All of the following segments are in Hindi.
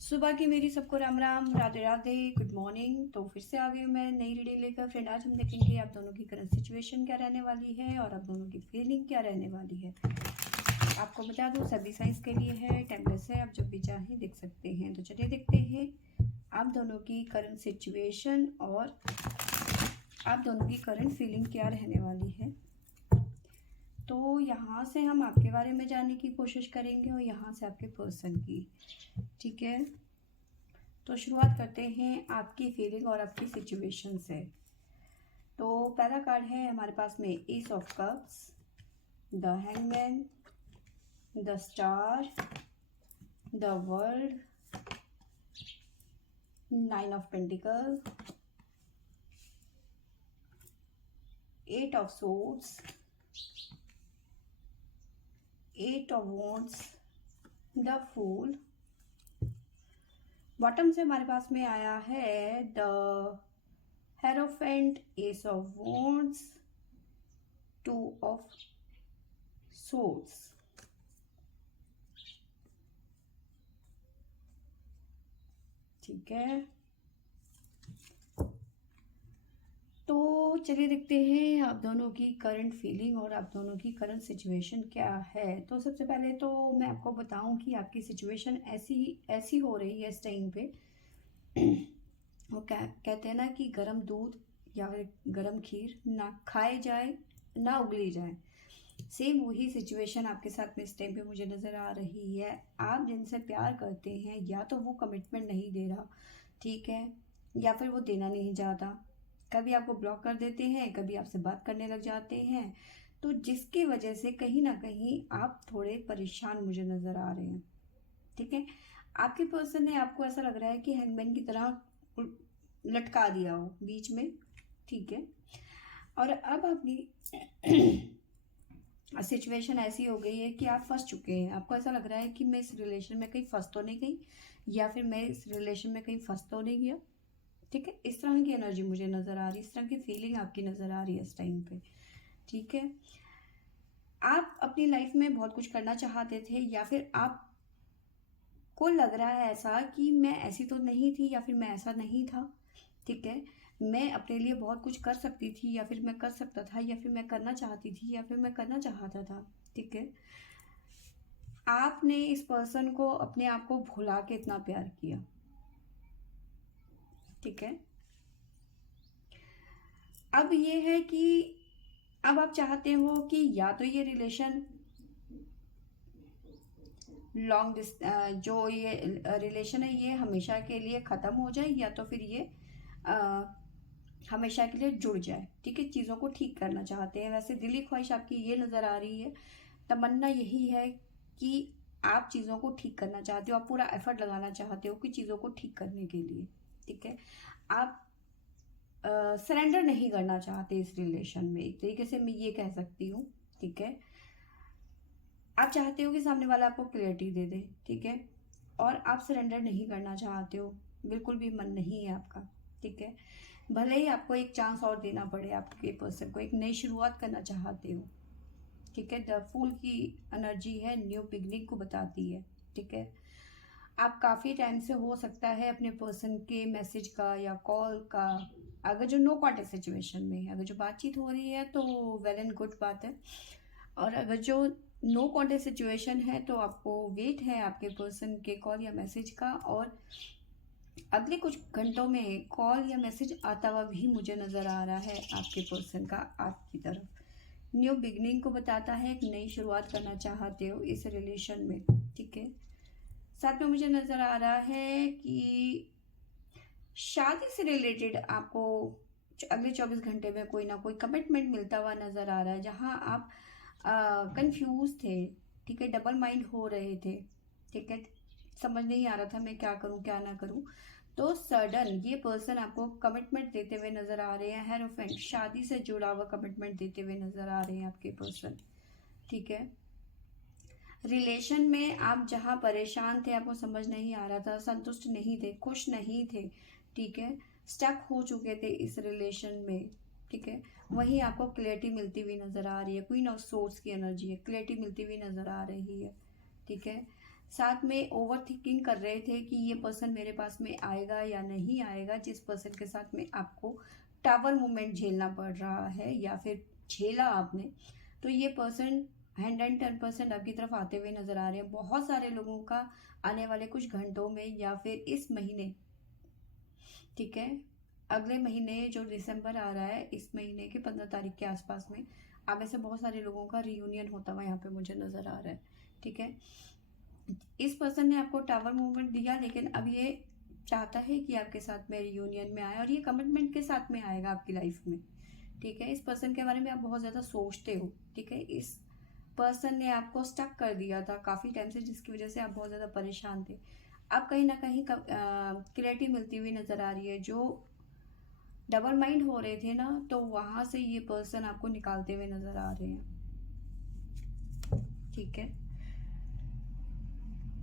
सुबह की मेरी सबको राम राम, राधे राधे, गुड मॉर्निंग। तो फिर से आ गई हूँ मैं नई रीडिंग लेकर। फ्रेंड, आज हम देखेंगे आप दोनों की करंट सिचुएशन क्या रहने वाली है और आप दोनों की फीलिंग क्या रहने वाली है। आपको बता दूँ सभी साइज के लिए है, टाइमलेस है, आप जब भी चाहें देख सकते हैं। तो चलिए देखते हैं आप दोनों की करंट सिचुएशन और आप दोनों की करंट फीलिंग क्या रहने वाली है। तो यहाँ से हम आपके बारे में जानने की कोशिश करेंगे और यहाँ से आपके पर्सन की। ठीक है, तो शुरुआत करते हैं आपकी फीलिंग और आपकी सिचुएशन से। तो पहला कार्ड है हमारे पास में ace of cups, the hangman, the star, the world, nine of pentacle, eight of swords, eight of wands, the fool. Bottom से हमारे पास में आया है the hierophant, ace of wands, two of swords. ठीक है, तो चलिए देखते हैं आप दोनों की करंट फीलिंग और आप दोनों की करंट सिचुएशन क्या है। तो सबसे पहले तो मैं आपको बताऊं कि आपकी सिचुएशन ऐसी हो रही है इस टाइम पे। वो कहते हैं ना कि गरम दूध या फिर गरम खीर ना खाए जाए ना उगली जाए। सेम वही सिचुएशन आपके साथ में इस टाइम पे मुझे नज़र आ रही है। आप जिनसे प्यार करते हैं या तो वो कमिटमेंट नहीं दे रहा, ठीक है, या फिर वो देना नहीं चाहता। कभी आपको ब्लॉक कर देते हैं, कभी आपसे बात करने लग जाते हैं। तो जिसकी वजह से कहीं ना कहीं आप थोड़े परेशान मुझे नज़र आ रहे हैं। ठीक है, आपके पर्सन ने आपको ऐसा लग रहा है कि हैंगमैन की तरह लटका दिया हो बीच में। ठीक है, और अब अपनी सिचुएशन ऐसी हो गई है कि आप फंस चुके हैं। आपको ऐसा लग रहा है कि मैं इस रिलेशन में कहीं फंस तो नहीं गई, या फिर मैं इस रिलेशन में कहीं फंस तो नहीं गया। ठीक है, इस तरह की एनर्जी मुझे नज़र आ रही है, इस तरह की फीलिंग आपकी नज़र आ रही है इस टाइम पे। ठीक है, आप अपनी लाइफ में बहुत कुछ करना चाहते थे, या फिर आप को लग रहा है ऐसा कि मैं ऐसी तो नहीं थी या फिर मैं ऐसा नहीं था। ठीक है, मैं अपने लिए बहुत कुछ कर सकती थी, या फिर मैं कर सकता था, या फिर मैं करना चाहती थी, या फिर मैं करना चाहता था। ठीक है, आपने इस पर्सन को अपने आप को भुला के इतना प्यार किया। ठीक है, अब ये है कि अब आप चाहते हो कि या तो ये रिलेशन जो ये रिलेशन है ये हमेशा के लिए ख़त्म हो जाए, या तो फिर ये आ, हमेशा के लिए जुड़ जाए। ठीक है, चीज़ों को ठीक करना चाहते हैं। वैसे दिली ख्वाहिश आपकी ये नज़र आ रही है, तमन्ना यही है कि आप चीज़ों को ठीक करना चाहते हो, आप पूरा एफर्ट लगाना चाहते हो कि चीज़ों को ठीक करने के लिए। ठीक है, आप सरेंडर नहीं करना चाहते इस रिलेशन में, एक तरीके से मैं ये कह सकती हूँ। ठीक है, आप चाहते हो कि सामने वाला आपको क्लियरिटी दे दे। ठीक है, और आप सरेंडर नहीं करना चाहते हो, बिल्कुल भी मन नहीं है आपका। ठीक है, भले ही आपको एक चांस और देना पड़े, आपके पर्सन को एक नई शुरुआत करना चाहते हो। ठीक है, द फूल की एनर्जी है, न्यू बिगनिंग को बताती है। ठीक है, आप काफ़ी टाइम से हो सकता है अपने पर्सन के मैसेज का या कॉल का, अगर जो नो कॉन्टेक्ट सिचुएशन में है, अगर जो बातचीत हो रही है तो वेल एंड गुड बात है। और अगर जो नो कॉन्टेक्ट सिचुएशन है तो आपको वेट है आपके पर्सन के कॉल या मैसेज का, और अगले कुछ घंटों में कॉल या मैसेज आता हुआ भी मुझे नज़र आ रहा है आपके पर्सन का आपकी तरफ। न्यू बिगनिंग को बताता है, एक नई शुरुआत करना चाहते हो इस रिलेशन में। ठीक है, साथ में मुझे नज़र आ रहा है कि शादी से रिलेटेड आपको अगले 24 घंटे में कोई ना कोई कमिटमेंट मिलता हुआ नज़र आ रहा है, जहां आप कंफ्यूज थे। ठीक है, डबल माइंड हो रहे थे। ठीक है, समझ नहीं आ रहा था मैं क्या करूं क्या ना करूं। तो सडन ये पर्सन आपको कमिटमेंट देते हुए नज़र आ रहे हैं। हेरोफेंट, शादी से जुड़ा हुआ कमिटमेंट देते हुए नज़र आ रहे हैं आपके पर्सन। ठीक है, रिलेशन में आप जहाँ परेशान थे, आपको समझ नहीं आ रहा था, संतुष्ट नहीं थे, खुश नहीं थे। ठीक है, स्टक हो चुके थे इस रिलेशन में। ठीक है, वहीं आपको क्लैरिटी मिलती हुई नजर आ रही है। क्वीन ऑफ सोर्ड्स की एनर्जी है, क्लैरिटी मिलती हुई नजर आ रही है। ठीक है, साथ में ओवर थिंकिंग कर रहे थे कि ये पर्सन मेरे पास में आएगा या नहीं आएगा। जिस पर्सन के साथ में आपको टावर मूवमेंट झेलना पड़ रहा है या फिर झेला आपने, तो ये पर्सन 110% आपकी तरफ आते हुए नजर आ रहे हैं। बहुत सारे लोगों का आने वाले कुछ घंटों में या फिर इस महीने, ठीक है, अगले महीने जो दिसंबर आ रहा है, इस महीने के 15 तारीख के आसपास में आप में से बहुत सारे लोगों का रियूनियन होता हुआ यहाँ पे मुझे नजर आ रहा है। ठीक है, इस पर्सन ने आपको टावर मूवमेंट दिया, लेकिन अब ये चाहता है कि आपके साथ में रियूनियन में आए और ये कमिटमेंट के साथ में आएगा आपकी लाइफ में। ठीक है, इस पर्सन के बारे में आप बहुत ज़्यादा सोचते हो। ठीक है, इस पर्सन ने आपको स्टक कर दिया था काफ़ी टाइम से, जिसकी वजह से आप बहुत ज़्यादा परेशान थे। अब कहीं ना कहीं क्लैरिटी मिलती हुई नज़र आ रही है। जो डबल माइंड हो रहे थे ना, तो वहां से ये पर्सन आपको निकालते हुए नजर आ रहे हैं। ठीक है,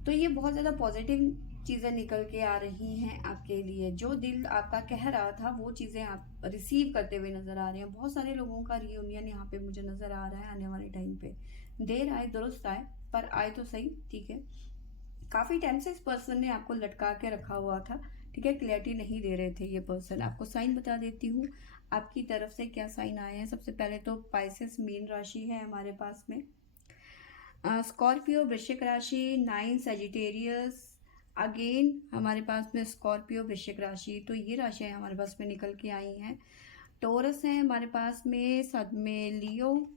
तो ये बहुत ज़्यादा पॉजिटिव चीज़ें निकल के आ रही हैं आपके लिए। जो दिल आपका कह रहा था वो चीज़ें आप रिसीव करते हुए नज़र आ रहे हैं। बहुत सारे लोगों का रियूनियन यहाँ पे मुझे नज़र आ रहा है आने वाले टाइम पे। देर आए दुरुस्त आए, पर आए तो सही। ठीक है, काफ़ी टाइम से इस पर्सन ने आपको लटका के रखा हुआ था। ठीक है, क्लैरिटी नहीं दे रहे थे ये पर्सन। आपको साइन बता देती हूँ आपकी तरफ से क्या साइन आए हैं। सबसे पहले तो पाइसेस मीन राशि है हमारे पास में, स्कॉर्पियो वृश्चिक राशि, 9 सजिटेरियस, अगेन हमारे पास में स्कॉर्पियो वृश्चिक राशि। तो ये राशियाँ हमारे पास में निकल के आई हैं। टोरस है हमारे पास में, साथ में लियो,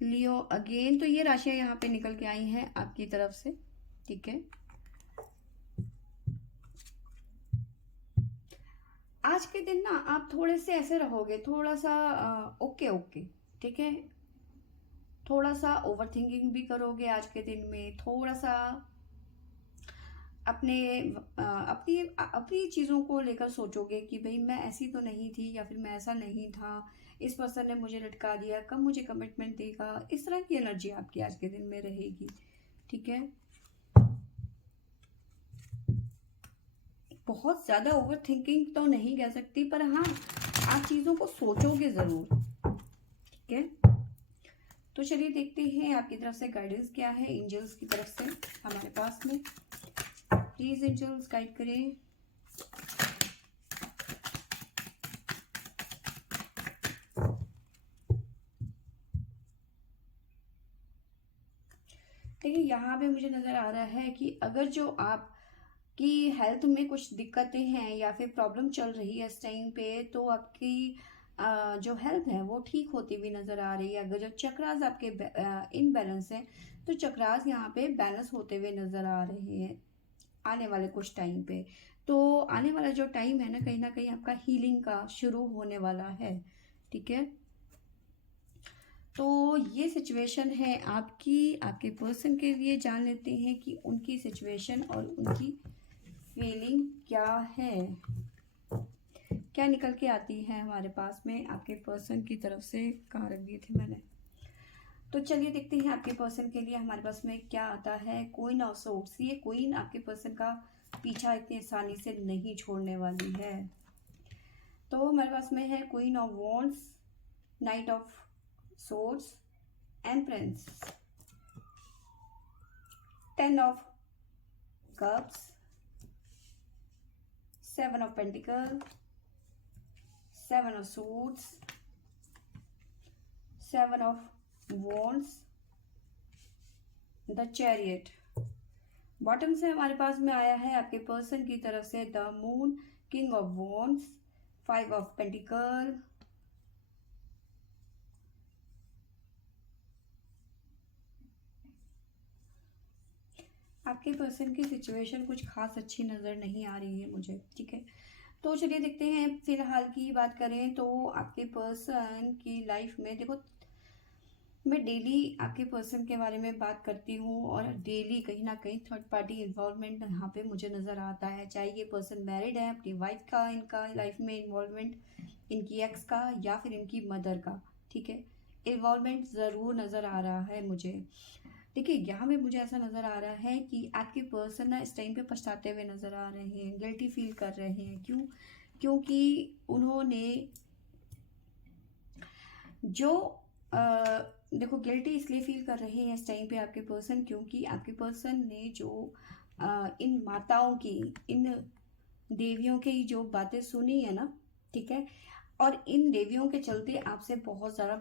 लियो अगेन। तो ये राशियां यहाँ पे निकल के आई हैं आपकी तरफ से। ठीक है, आज के दिन ना आप थोड़े से ऐसे रहोगे, थोड़ा सा ओके ओके। ठीक है, थोड़ा सा ओवर थिंकिंग भी करोगे आज के दिन में। थोड़ा सा अपने अपनी अपनी चीज़ों को लेकर सोचोगे कि भाई मैं ऐसी तो नहीं थी, या फिर मैं ऐसा नहीं था, इस पर्सन ने मुझे लटका दिया, कब मुझे कमिटमेंट देगा। इस तरह की एनर्जी आपकी आज के दिन में रहेगी। ठीक है, बहुत ज़्यादा ओवर थिंकिंग तो नहीं कह सकती, पर हाँ आप चीज़ों को सोचोगे ज़रूर। ठीक है, तो चलिए देखते हैं आपकी तरफ से गाइडेंस क्या है एंजल्स की तरफ से हमारे पास में। प्लीज एंजल्स गाइड करें। देखिए, यहाँ पे मुझे नज़र आ रहा है कि अगर जो आप कि हेल्थ में कुछ दिक्कतें हैं या फिर प्रॉब्लम चल रही है इस टाइम पे, तो आपकी जो हेल्थ है वो ठीक होती हुई नज़र आ रही है। अगर जो चक्रास आपके इनबैलेंस हैं, तो चक्रास यहाँ पे बैलेंस होते हुए नज़र आ रहे हैं आने वाले कुछ टाइम पे। तो आने वाला जो टाइम है ना कहीं आपका हीलिंग का शुरू होने वाला है। ठीक है, तो ये सिचुएशन है आपकी, आपके पर्सन के लिए। जान लेते हैं कि उनकी सिचुएशन और उनकी फीलिंग क्या है, क्या निकल के आती है हमारे पास में आपके पर्सन की तरफ से। कहाँ रख दिए थे मैंने, तो चलिए देखते हैं आपके पर्सन के लिए हमारे पास में क्या आता है। क्वीन ऑफ सोर्ड्स, ये क्वीन आपके पर्सन का पीछा इतनी आसानी से नहीं छोड़ने वाली है। तो हमारे पास में है queen of wands, night of swords, empress, 10 of cups, 7 of pentacle, 7 of suits, 7 of wands, the chariot. Bottom से हमारे पास में आया है आपके पर्सन की तरफ से the moon, king of wands, 5 of pentacle, आपके पर्सन की सिचुएशन कुछ खास अच्छी नज़र नहीं आ रही है मुझे। ठीक है, तो चलिए देखते हैं। फिलहाल की बात करें तो आपके पर्सन की लाइफ में देखो, मैं डेली आपके पर्सन के बारे में बात करती हूँ और डेली कहीं ना कहीं थर्ड पार्टी इन्वॉल्वमेंट यहाँ पे मुझे नज़र आता है। चाहे ये पर्सन मैरिड है, अपनी वाइफ का इनका लाइफ में इन्वॉल्वमेंट, इनकी एक्स का या फिर इनकी मदर का। ठीक है, इन्वॉल्वमेंट ज़रूर नज़र आ रहा है मुझे। देखिए, यहाँ में मुझे ऐसा नज़र आ रहा है कि आपके पर्सन ना इस टाइम पे पछताते हुए नज़र आ रहे हैं, गिल्टी फील कर रहे हैं। क्यों? क्योंकि उन्होंने जो देखो गिल्टी इसलिए फील कर रहे हैं इस टाइम पे आपके पर्सन, क्योंकि आपके पर्सन ने जो इन माताओं की, इन देवियों की जो बातें सुनी है ना, ठीक है, और इन देवियों के चलते आपसे बहुत ज़्यादा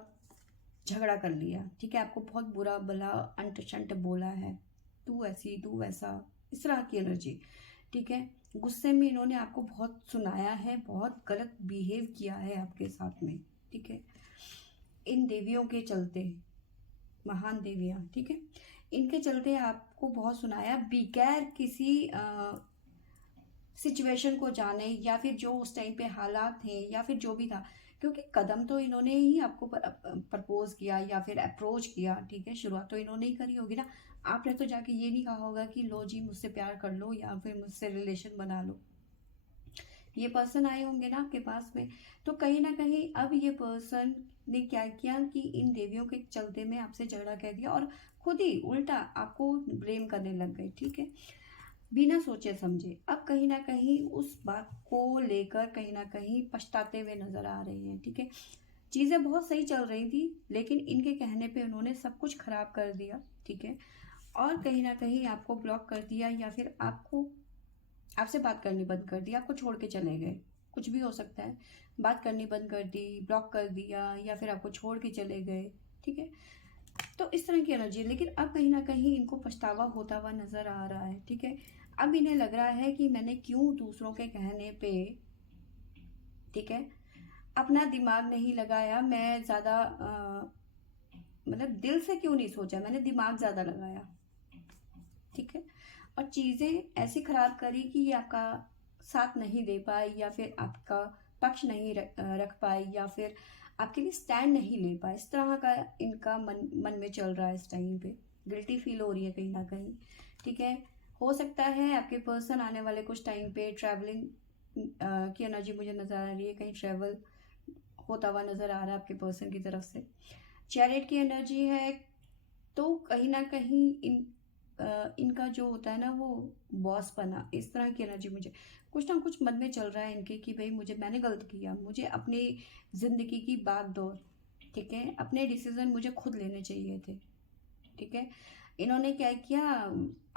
झगड़ा कर लिया, ठीक है, आपको बहुत बुरा भला अंट शंट बोला है, तू ऐसी तू वैसा, इस तरह की एनर्जी, ठीक है। गुस्से में इन्होंने आपको बहुत सुनाया है, बहुत गलत बिहेव किया है आपके साथ में, ठीक है, इन देवियों के चलते, महान देवियाँ, ठीक है, इनके चलते आपको बहुत सुनाया, बगैर किसी सिचुएशन को जाने या फिर जो उस टाइम पे हालात थे या फिर जो भी था, क्योंकि कदम तो इन्होंने ही आपको प्रपोज किया या फिर अप्रोच किया, ठीक है, शुरुआत तो इन्होंने ही करी होगी ना। आपने तो जाके ये नहीं कहा होगा कि लो जी मुझसे प्यार कर लो या फिर मुझसे रिलेशन बना लो। ये पर्सन आए होंगे ना आपके पास में, तो कहीं ना कहीं अब ये पर्सन ने क्या किया कि इन देवियों के चलते में आपसे झगड़ा कह दिया और खुद ही उल्टा आपको ब्लेम करने लग गए, ठीक है, बिना सोचे समझे। अब कहीं ना कहीं उस बात को लेकर कहीं ना कहीं पछताते हुए नजर आ रहे हैं, ठीक है। चीज़ें बहुत सही चल रही थी, लेकिन इनके कहने पे उन्होंने सब कुछ खराब कर दिया, ठीक है, और कहीं ना कहीं आपको ब्लॉक कर दिया या फिर आपको आपसे बात करनी बंद कर दी, आपको छोड़ के चले गए, कुछ भी हो सकता है, बात करनी बंद कर दी, ब्लॉक कर दिया या फिर आपको छोड़ के चले गए, ठीक है। तो इस तरह की एनर्जी है, लेकिन अब कहीं ना कहीं इनको पछतावा होता हुआ नजर आ रहा है, ठीक है। अब इन्हें लग रहा है कि मैंने क्यों दूसरों के कहने पे, ठीक है, अपना दिमाग नहीं लगाया, मैं ज़्यादा मतलब दिल से क्यों नहीं सोचा, मैंने दिमाग ज़्यादा लगाया, ठीक है, और चीज़ें ऐसी खराब करी कि ये आपका साथ नहीं दे पाई या फिर आपका पक्ष नहीं रख पाई या फिर आपके लिए स्टैंड नहीं ले पाए, इस तरह का इनका मन में चल रहा है इस टाइम पे, गिल्टी फील हो रही है कहीं ना कहीं, ठीक है। हो सकता है आपके पर्सन आने वाले कुछ टाइम पे ट्रैवलिंग की एनर्जी मुझे नज़र आ रही है, कहीं ट्रैवल होता हुआ नज़र आ रहा है आपके पर्सन की तरफ से। चैरिट की एनर्जी है, तो कहीं ना कहीं इनका जो होता है ना वो बॉस बना, इस तरह की एनर्जी मुझे कुछ ना कुछ मन में चल रहा है इनके कि भाई मुझे, मैंने गलत किया, मुझे अपनी ज़िंदगी की बाग दौड़, ठीक है, अपने डिसीजन मुझे खुद लेने चाहिए थे, ठीक है। इन्होंने क्या किया,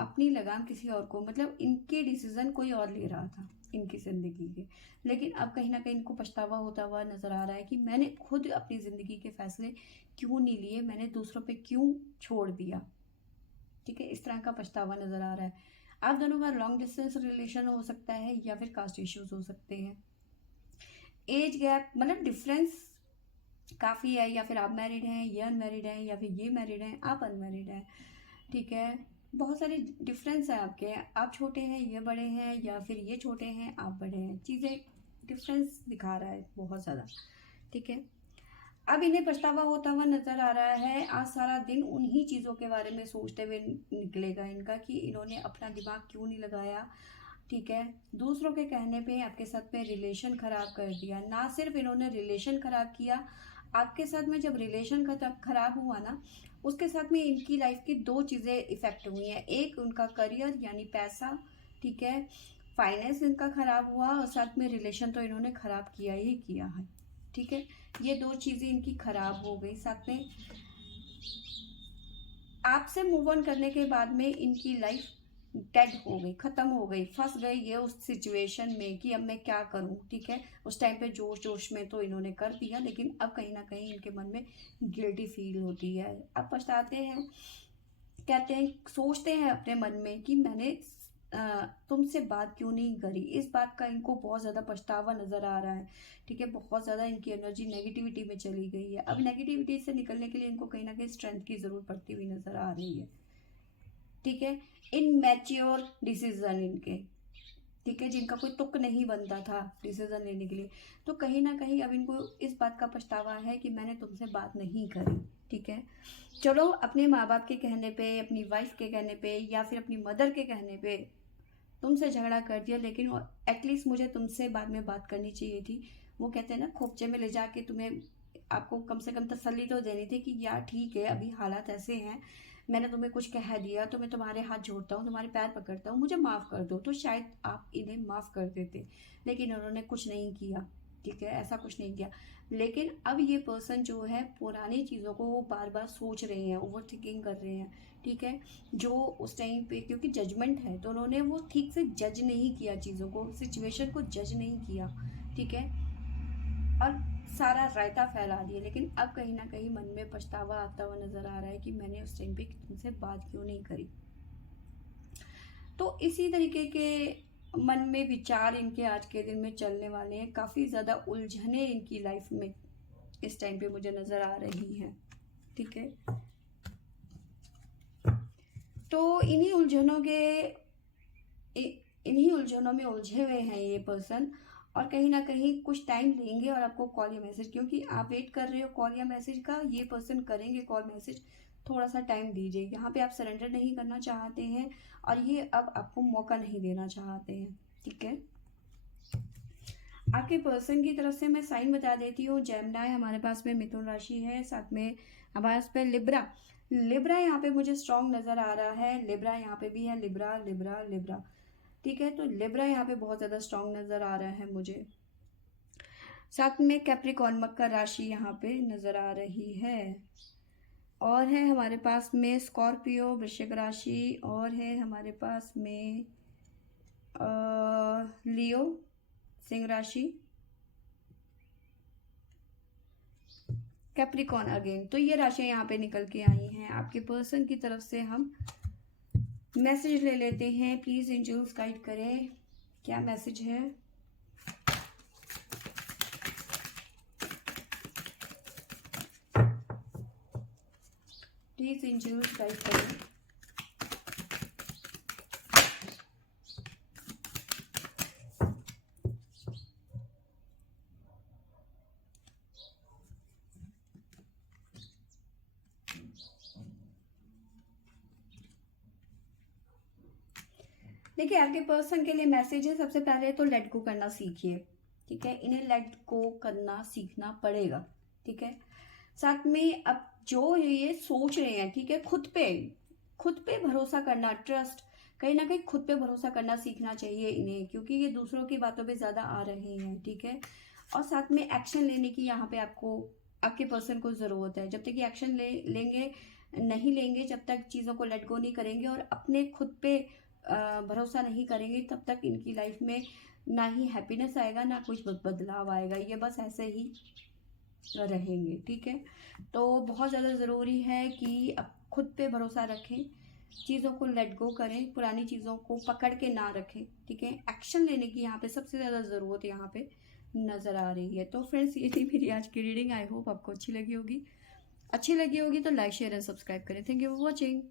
अपनी लगाम किसी और को, मतलब इनके डिसीजन कोई और ले रहा था इनकी ज़िंदगी के, लेकिन अब कहीं ना कहीं इनको पछतावा होता हुआ नज़र आ रहा है कि मैंने खुद अपनी ज़िंदगी के फैसले क्यों नहीं लिए, मैंने दूसरों पे क्यों छोड़ दिया, ठीक है, इस तरह का पछतावा नज़र आ रहा है। आप दोनों का लॉन्ग डिस्टेंस रिलेशन हो सकता है या फिर कास्ट इश्यूज हो सकते हैं। एज गैप मतलब डिफरेंस काफ़ी है, या फिर आप मैरिड हैं, ये अनमैरिड हैं, या फिर ये मैरिड हैं, आप अनमैरिड हैं, ठीक है, बहुत सारे डिफरेंस है आपके, आप छोटे हैं ये बड़े हैं, या फिर ये छोटे हैं आप बड़े हैं, चीज़ें डिफरेंस दिखा रहा है बहुत ज़्यादा, ठीक है। अब इन्हें पछतावा होता हुआ नजर आ रहा है, आज सारा दिन उन्हीं चीज़ों के बारे में सोचते हुए निकलेगा इनका कि इन्होंने अपना दिमाग क्यों नहीं लगाया, ठीक है, दूसरों के कहने पे आपके साथ में रिलेशन खराब कर दिया। ना सिर्फ इन्होंने रिलेशन खराब किया आपके साथ में, जब रिलेशन खराब हुआ ना, उसके साथ में इनकी लाइफ की दो चीज़ें इफेक्ट हुई हैं, एक उनका करियर यानी पैसा, ठीक है, फाइनेंस इनका खराब हुआ, और साथ में रिलेशन तो इन्होंने खराब किया ही किया है, ठीक है। ये दो चीज़ें इनकी खराब हो गई, साथ में आपसे मूव ऑन करने के बाद में इनकी लाइफ डेड हो गई, ख़त्म हो गई, फंस गई ये उस सिचुएशन में कि अब मैं क्या करूं, ठीक है। उस टाइम पे जोश जोश में तो इन्होंने कर दिया, लेकिन अब कहीं ना कहीं इनके मन में गिल्टी फील होती है, अब पछताते हैं, कहते हैं, सोचते हैं अपने मन में कि मैंने तुमसे बात क्यों नहीं करी, इस बात का इनको बहुत ज़्यादा पछतावा नज़र आ रहा है, ठीक है, बहुत ज़्यादा इनकी एनर्जी नेगेटिविटी में चली गई है। अब नेगेटिविटी से निकलने के लिए इनको कहीं ना कहीं स्ट्रेंथ की ज़रूरत पड़ती हुई नज़र आ रही है, ठीक है। इनमैच्योर डिसीजन इनके, ठीक है, जिनका कोई तुक नहीं बनता था डिसीजन लेने के लिए, तो कहीं ना कहीं अब इनको इस बात का पछतावा है कि मैंने तुमसे बात नहीं करी, ठीक है। चलो अपने माँ बाप के कहने पे, अपनी वाइफ के कहने पे या फिर अपनी मदर के कहने पे तुमसे झगड़ा कर दिया, लेकिन एटलीस्ट मुझे तुमसे बाद में बात करनी चाहिए थी। वो कहते हैं ना, खोपचे में ले जाके तुम्हें, आपको कम से कम तसल्ली तो देनी थी कि यार ठीक है अभी हालात ऐसे हैं, मैंने तुम्हें कुछ कह दिया तो मैं तुम्हारे हाथ जोड़ता हूँ, तुम्हारे पैर पकड़ता हूँ, मुझे माफ़ कर दो, तो शायद आप इन्हें माफ़ कर देते, लेकिन उन्होंने कुछ नहीं किया, ठीक है, ऐसा कुछ नहीं किया। लेकिन अब ये पर्सन जो है पुरानी चीज़ों को वो बार बार सोच रहे हैं, ओवर थिंकिंग कर रहे हैं, ठीक है। जो उस टाइम पे क्योंकि जजमेंट है तो उन्होंने वो ठीक से जज नहीं किया, चीज़ों को, सिचुएशन को जज नहीं किया, ठीक है, और सारा रायता फैला दिया। लेकिन अब कहीं ना कहीं मन में पछतावा आता हुआ नजर आ रहा है कि मैंने उस टाइम पे तुमसे बात क्यों नहीं करी। तो इसी तरीके के मन में विचार इनके आज के दिन में चलने वाले हैं। काफ़ी ज़्यादा उलझने इनकी लाइफ में इस टाइम पे मुझे नज़र आ रही हैं, ठीक है। तो इन्हीं उलझनों में उलझे हुए हैं ये पर्सन, और कहीं ना कहीं कुछ टाइम लेंगे और आपको कॉल या मैसेज, क्योंकि आप वेट कर रहे हो कॉल या मैसेज का, ये पर्सन करेंगे कॉल मैसेज। थोड़ा सा टाइम दीजिए, यहाँ पे आप सरेंडर नहीं करना चाहते हैं और ये अब आपको मौका नहीं देना चाहते हैं, ठीक है। आपके पर्सन की तरफ से मैं साइन बता देती हूँ। जेमिनी हमारे पास में मिथुन राशि है, साथ में हमारे पास में लिब्रा यहाँ पे मुझे स्ट्रॉन्ग नजर आ रहा है। लिब्रा यहाँ पे भी है, लिब्रा लिब्रा लिब्रा, ठीक है। तो लिब्रा यहाँ पे बहुत ज़्यादा स्ट्रॉन्ग नज़र आ रहा है मुझे। साथ में कैप्रिकॉर्न मकर राशि यहाँ पे नज़र आ रही है, और है हमारे पास में स्कॉर्पियो वृश्चिक राशि, और है हमारे पास में लियो सिंह राशि, कैप्रिकॉर्न अगेन। तो ये राशियाँ यहाँ पे निकल के आई हैं। आपके पर्सन की तरफ से हम मैसेज ले लेते हैं। प्लीज एंजल्स गाइड करें, क्या मैसेज है। प्लीज एंजल्स गाइड करें। देखिए आपके पर्सन के लिए मैसेज है, सबसे पहले तो लेट गो करना सीखिए, ठीक है। इन्हें लेट गो करना सीखना पड़ेगा, ठीक है। साथ में अब जो ये सोच रहे हैं, ठीक है, खुद पे भरोसा करना, ट्रस्ट, कहीं ना कहीं खुद पे भरोसा करना सीखना चाहिए इन्हें, क्योंकि ये दूसरों की बातों पे ज़्यादा आ रहे हैं, ठीक है। और साथ में एक्शन लेने की यहाँ पे आपको आपके पर्सन को ज़रूरत है। जब तक ये एक्शन नहीं लेंगे, जब तक चीज़ों को लेट गो नहीं करेंगे और अपने खुद पे भरोसा नहीं करेंगे, तब तक इनकी लाइफ में ना ही हैप्पीनेस आएगा, ना कुछ बदलाव आएगा। ये बस ऐसे ही रहेंगे, ठीक है। तो बहुत ज़्यादा ज़रूरी है कि अब खुद पे भरोसा रखें, चीज़ों को लेट गो करें, पुरानी चीज़ों को पकड़ के ना रखें, ठीक है। एक्शन लेने की यहाँ पे सबसे ज़्यादा ज़रूरत यहाँ पे नज़र आ रही है। तो फ्रेंड्स, ये थी मेरी आज की रीडिंग। आई होप आपको अच्छी लगी होगी तो लाइक शेयर एंड सब्सक्राइब करें। Thank you for watching.